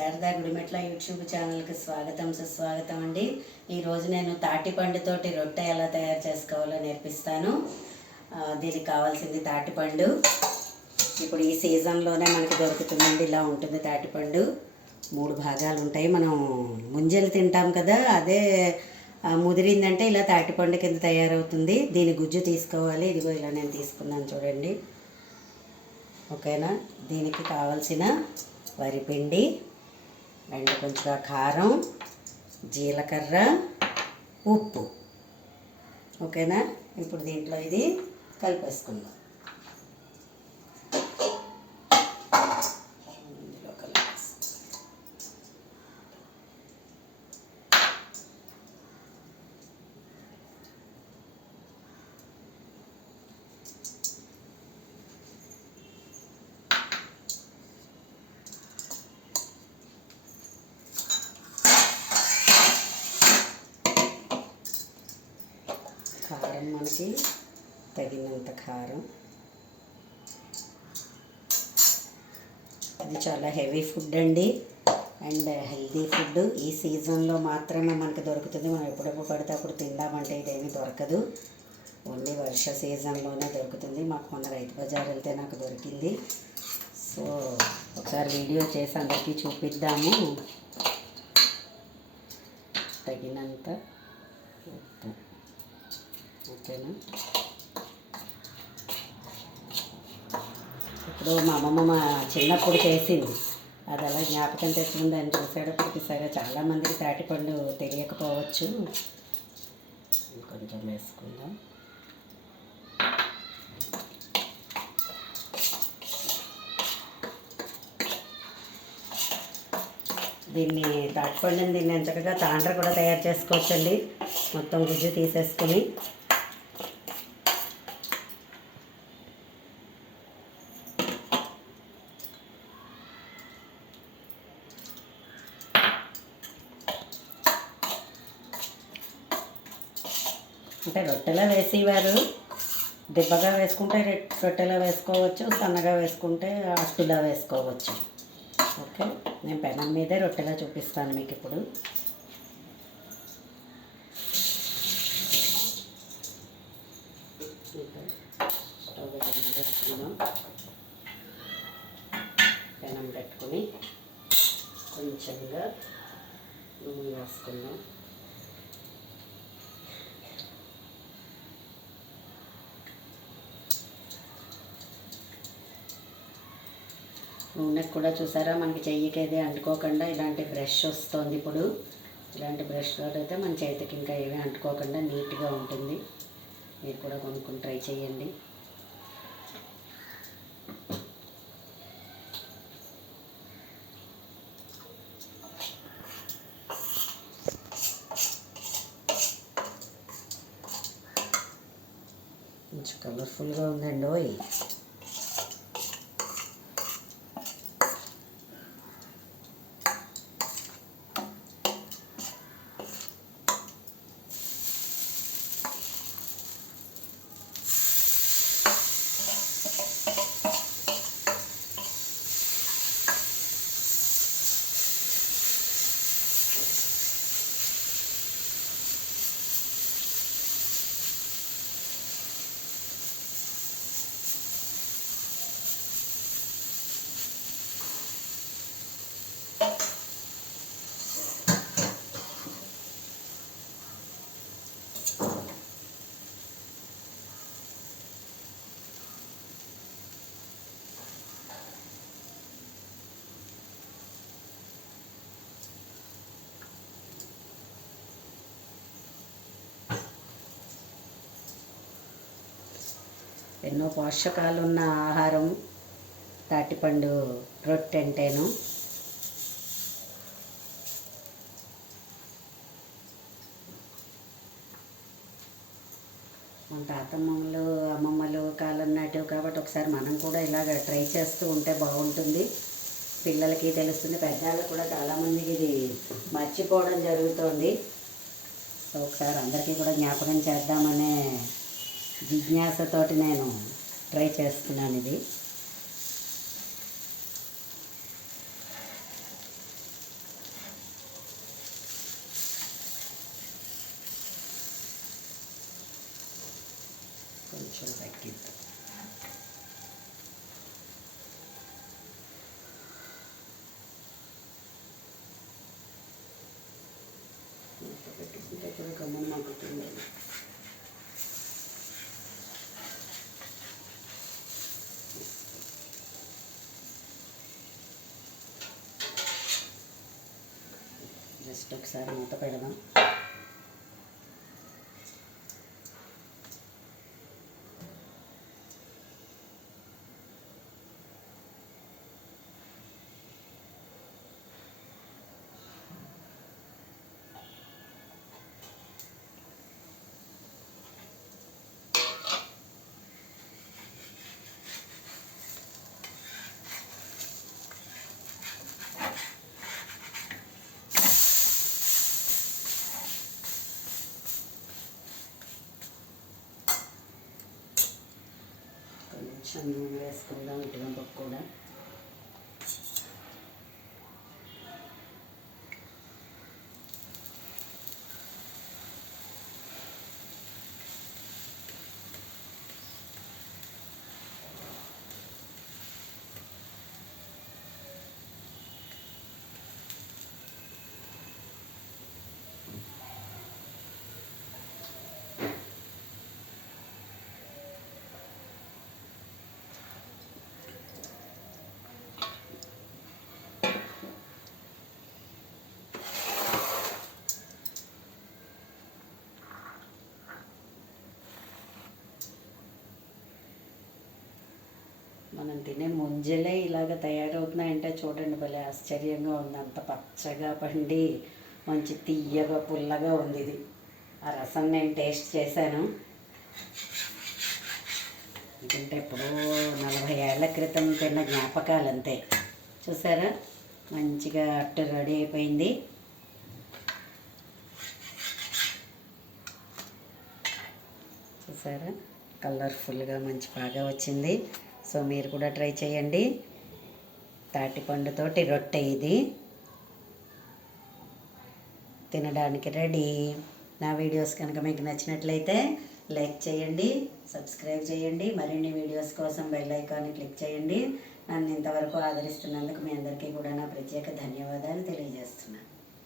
Sharada Gudimetla YouTube ఛానల్కి స్వాగతం సుస్వాగతం అండి. ఈరోజు నేను తాటిపండుతోటి రొట్టె ఎలా తయారు చేసుకోవాలో నేర్పిస్తాను. దీనికి కావాల్సింది తాటిపండు. ఇప్పుడు ఈ సీజన్లోనే మనకి దొరుకుతుందండి. ఇలా ఉంటుంది తాటిపండు. 3 భాగాలు ఉంటాయి. మనం ముంజలు తింటాం కదా, అదే ముదిరిందంటే ఇలా తాటిపండు కింద తయారవుతుంది. దీని గుజ్జు తీసుకోవాలి. ఇదిగో ఇలా నేను తీసుకున్నాను చూడండి. ఓకేనా. దీనికి కావాల్సిన వరిపిండి అండ్ కొంచెం కారం, జీలకర్ర, ఉప్పు. ఓకేనా. ఇప్పుడు దీంట్లో ఇది కలిపేసుకుందాం. కారం మనకి తగినంత కారం. ఇది చాలా హెవీ ఫుడ్ అండి అండ్ హెల్తీ ఫుడ్. ఈ సీజన్లో మాత్రమే మనకు దొరుకుతుంది. మనం ఎప్పుడెప్పుడు పడితే అప్పుడు తిందామంటే ఇదేమీ దొరకదు. ఓన్లీ వర్ష సీజన్లోనే దొరుకుతుంది. మాకు మొన్న రైతు బజార్ వెళ్తే నాకు దొరికింది. సో ఒకసారి వీడియో చేసి అందరికీ చూపిద్దాము. తగినంత ఉప్పు. ఓకేనా. ఇప్పుడు మా అమ్మమ్మ మా చిన్నప్పుడు చేసింది, అది అలా జ్ఞాపకం తెచ్చుకుంది. అని చూసేటప్పటికి సరే చాలామందికి తాటిపండు తెలియకపోవచ్చు. కొంచెం వేసుకుందాం. తాటిపండుని దీన్ని చక్కగా తాండ్ర కూడా తయారు చేసుకోవచ్చండి. మొత్తం గుజ్జు తీసేసుకుని అంటే రొట్టెలో వేసేవారు. దిబ్బగా వేసుకుంటే రొట్టెలో వేసుకోవచ్చు, సన్నగా వేసుకుంటే అట్టులా వేసుకోవచ్చు. ఓకే. నేను పెనం మీదే రొట్టెలా చూపిస్తాను మీకు ఇప్పుడు. స్టవ్ పెట్టుకున్నాం. పెనం పెట్టుకుని కొంచెంగా నూనె వేసుకుందాం. నూనెకు కూడా చూసారా మనకి చెయ్యికి అంటుకోకుండా ఇలాంటి బ్రష్ వస్తుంది. ఇప్పుడు ఇలాంటి బ్రష్తో అయితే మన చేతికి ఇంకా ఏమీ అంటుకోకుండా నీట్గా ఉంటుంది. మీరు కూడా కొనుక్కొని ట్రై చేయండి. కొంచెం కలర్ఫుల్గా ఉందండి. ఓయ్, ఎన్నో పోషకాలు ఉన్న ఆహారం తాటిపండు రొట్టె అంటేను. మన తాతమ్మలు అమ్మమ్మలు కాలం నాటివి కాబట్టి ఒకసారి మనం కూడా ఇలాగ ట్రై చేస్తూ ఉంటే బాగుంటుంది. పిల్లలకి తెలుస్తుంది, పెద్దవాళ్ళు కూడా చాలామందికి ఇది మర్చిపోవడం జరుగుతుంది. సో ఒకసారి అందరికీ కూడా జ్ఞాపకం చేద్దామనే జిజ్ఞాసతోటి నేను ట్రై చేస్తున్నాను ఇది. ఇప్పుడు తగ్గిద్దాం. పెట్టుకుంటే కూడా గమ్మం మగ్గుతుంది. జస్ట్ ఒకసారి మూత పెడదాం. కొంచెం నూనె వేసుకుందాం ఇటువైపు కూడా. మనం తినే ముంజలే ఇలాగ తయారవుతున్నాయంటే చూడండి, భలే ఆశ్చర్యంగా ఉంది. అంత పచ్చగా పండి మంచి తీయగా పుల్లగా ఉంది ఇది. ఆ రసం నేను టేస్ట్ చేశాను. ఎందుకంటే ఎప్పుడో 40 ఏళ్ల క్రితం తిన్న జ్ఞాపకాలు అంతే. చూసారా, మంచిగా అట్టు రెడీ అయిపోయింది. చూసారా, కలర్ఫుల్గా మంచి బాగా వచ్చింది. సో మీరు కూడా ట్రై చేయండి. తాటిపండుతోటి రొట్టె ఇది తినడానికి రెడీ. నా వీడియోస్ కనుక మీకు నచ్చినట్లయితే లైక్ చేయండి, సబ్స్క్రైబ్ చేయండి. మరిన్ని వీడియోస్ కోసం బెల్ ఐకాన్ని క్లిక్ చేయండి. నన్ను ఇంతవరకు ఆదరిస్తున్నందుకు మీ అందరికీ కూడా నా ప్రత్యేక ధన్యవాదాలు తెలియజేస్తున్నాను.